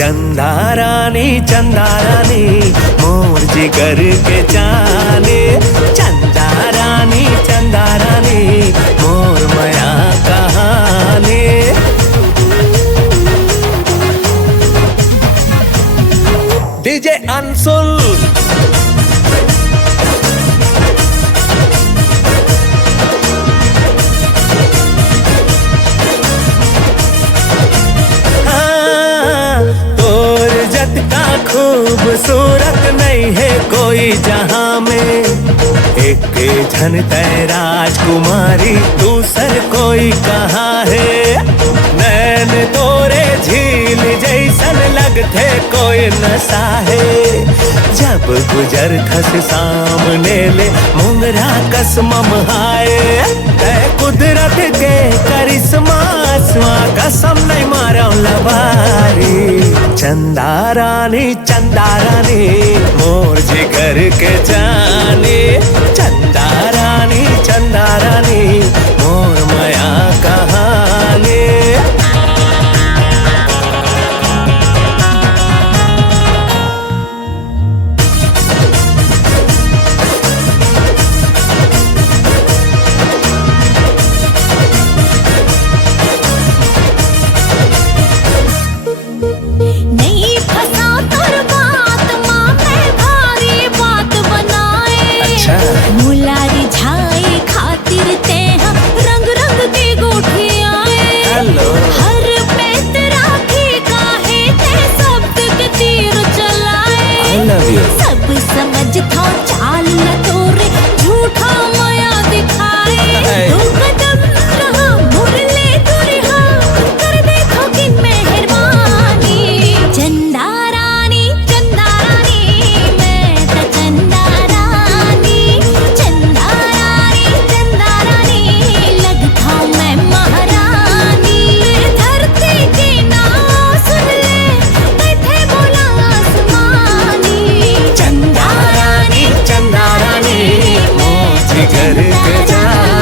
चंदा रानी मोर जिगर के जाने। चंदा रानी मोर माया कहानी। डीजे अंशुल खूबसूरत नहीं है कोई जहां में। एक झन तय राजकुमारी दूसर कोई कहाँ है। नैन तोरे झील जैसन लगते कोई नशा है। जब गुजर खस सामने ले मुंगरा कसम हाय। तय कुदरत के करिश्मा कसम नहीं मारो लबारी। चंदा रानी मोर जिगर के जाने। चंदा रानी मोर माया कहानी। मुलारी झाई खातिर ते रंग रंग के गोठिया। हर पेट राखी काहे ते शब्द के तीर चलाए। सब समझ था चाल न तोरे झूठा माया दिखाए। दो कदम रहा मुरले तुरहा कर देखो कि मेहरबानी। चंदा रानी मैं तो चंदा रानी। लगता मैं महारानी। धरती के नाम सुन ले बैठे बोला आसमानी। चंदा रानी मोर जिगर के जाने।